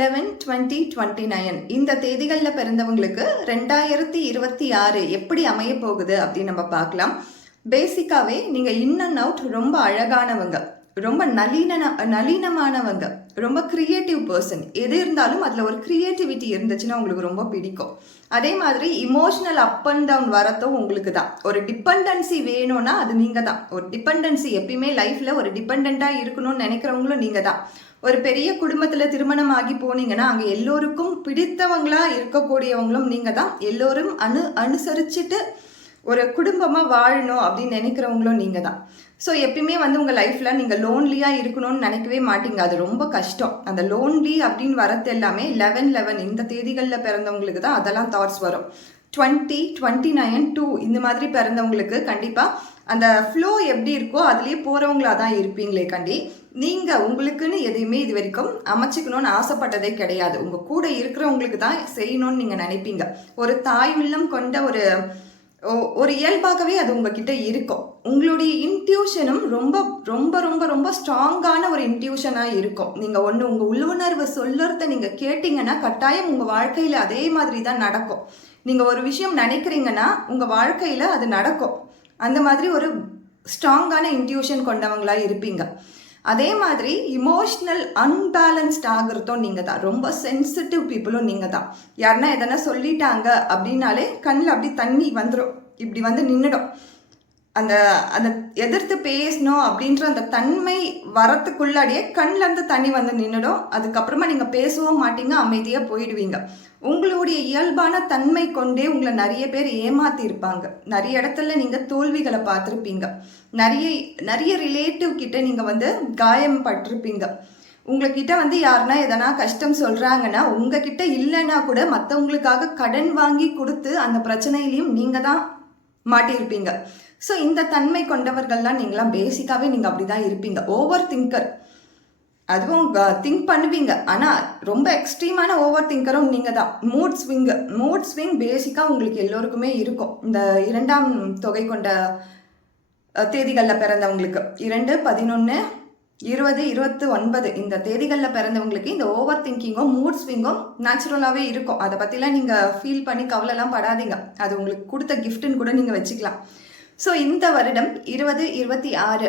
11-20-29 இந்த தேதிகளில் பிறந்தவங்களுக்கு 2026 எப்படி அமைய போகுது அப்படின்னு நம்ம பார்க்கலாம். பேசிக்காவே நீங்க இன் அண்ட் அவுட் ரொம்ப அழகானவங்க, ரொம்ப நளினமானவங்க, ரொம்ப கிரியேட்டிவ் பர்சன். எது இருந்தாலும் அதில் ஒரு கிரியேட்டிவிட்டி இருந்துச்சுன்னா உங்களுக்கு ரொம்ப பிடிக்கும். அதே மாதிரி இமோஷனல் அப் அண்ட் டவுன் வரத்தும் உங்களுக்கு தான். ஒரு டிபெண்டன்சி வேணும்னா அது நீங்கள் தான். ஒரு டிபெண்டன்சி எப்பயுமே லைஃப்பில் ஒரு டிபெண்ட்டாக இருக்கணும்னு நினைக்கிறவங்களும் நீங்கள் தான். ஒரு பெரிய குடும்பத்தில் திருமணம் ஆகி போனீங்கன்னா அங்கே எல்லோருக்கும் பிடித்தவங்களா இருக்கக்கூடியவங்களும் நீங்கள் தான். எல்லோரும் அனுசரிச்சுட்டு ஒரு குடும்பமாக வாழணும் அப்படின்னு நினைக்கிறவங்களும் நீங்கள் தான். ஸோ எப்பயுமே உங்கள் லைஃப்பில் நீங்கள் லோன்லியாக இருக்கணும்னு நினைக்கவே மாட்டீங்க. அது ரொம்ப கஷ்டம். அந்த லோன்லி அப்படின்னு வரது எல்லாமே 11-11 இந்த தேதிகளில் பிறந்தவங்களுக்கு தான் அதெல்லாம் தாட்ஸ் வரும். 20-29-2 இந்த மாதிரி பிறந்தவங்களுக்கு கண்டிப்பாக அந்த ஃப்ளோ எப்படி இருக்கோ அதுலேயே போகிறவங்களா தான் இருப்பீங்களே கண்டி. நீங்கள் உங்களுக்குன்னு எதையுமே இது வரைக்கும் அமைச்சிக்கணும்னு ஆசைப்பட்டதே கிடையாது. உங்கள் கூட இருக்கிறவங்களுக்கு தான் செய்யணும்னு நீங்கள் நினைப்பீங்க. ஒரு தாய் உள்ளம் கொண்ட ஒரு இயல்பாகவே அது உங்ககிட்ட இருக்கும். உங்களுடைய இன்ட்யூஷனும் ரொம்ப ரொம்ப ரொம்ப ரொம்ப ஸ்ட்ராங்கான ஒரு இன்ட்யூஷனாக இருக்கும். நீங்கள் உங்கள் உள்ளுணர்வு சொல்லுறத நீங்கள் கேட்டிங்கன்னா கட்டாயம் உங்கள் வாழ்க்கையில் அதே மாதிரி தான் நடக்கும். நீங்கள் ஒரு விஷயம் நினைக்கிறீங்கன்னா உங்கள் வாழ்க்கையில் அது நடக்கும். அந்த மாதிரி ஒரு ஸ்ட்ராங்கான இன்ட்யூஷன் கொண்டவங்களா இருப்பீங்க. அதே மாதிரி இமோஷ்னல் அன்பேலன்ஸ்ட் ஆகிறதும் நீங்கள் தான். ரொம்ப சென்சிட்டிவ் பீப்புளும் நீங்கள் தான். யாருன்னா எதனா சொல்லிட்டாங்க அப்படின்னாலே கண்ணில் அப்படி தண்ணி வந்துடும், இப்படி நின்றுடும். அந்த அந்த எதிர்த்து பேசணும் அப்படின்ற அந்த தன்மை வரத்துக்குள்ளாடியே கண்ணிலேருந்து தண்ணி நின்றுடும். அதுக்கப்புறமா நீங்கள் பேசவும் மாட்டீங்க, அமைதியாக போயிடுவீங்க. உங்களுடைய இயல்பான தன்மை கொண்டே உங்களை நிறைய பேர் ஏமாத்திருப்பாங்க. நிறைய இடத்துல நீங்கள் தோல்விகளை பார்த்துருப்பீங்க. நிறைய ரிலேட்டிவ் கிட்ட நீங்கள் காயம் பட்டிருப்பீங்க. உங்ககிட்ட யாருன்னா எதனா கஷ்டம் சொல்கிறாங்கன்னா உங்ககிட்ட இல்லைன்னா கூட மற்றவங்களுக்காக கடன் வாங்கி கொடுத்து அந்த பிரச்சனையிலையும் நீங்கள் தான் மாட்டியிருப்பீங்க. ஸோ இந்த தன்மை கொண்டவர்கள்லாம் நீங்களாம் பேசிக்காகவே நீங்கள் அப்படி தான் இருப்பீங்க. ஓவர் திங்கர், அதுவும் திங்க் பண்ணுவீங்க. ஆனால் ரொம்ப எக்ஸ்ட்ரீமான ஓவர் திங்கரும் நீங்கள் தான். மூட் ஸ்விங் பேசிக்காக உங்களுக்கு எல்லோருக்குமே இருக்கும். இந்த 2ஆம் தொகை கொண்ட தேதிகளில் பிறந்தவங்களுக்கு 2, 11, 20, 29 இந்த தேதிகளில் பிறந்தவங்களுக்கு இந்த ஓவர் திங்கிங்கும் மூட் ஸ்விங்கும் நேச்சுரலாகவே இருக்கும். அதை பற்றிலாம் நீங்கள் ஃபீல் பண்ணி கவலைலாம் படாதீங்க. அது உங்களுக்கு கொடுத்த கிஃப்ட்டுன்னு கூட நீங்கள் வச்சுக்கலாம். ஸோ இந்த வருடம் 2026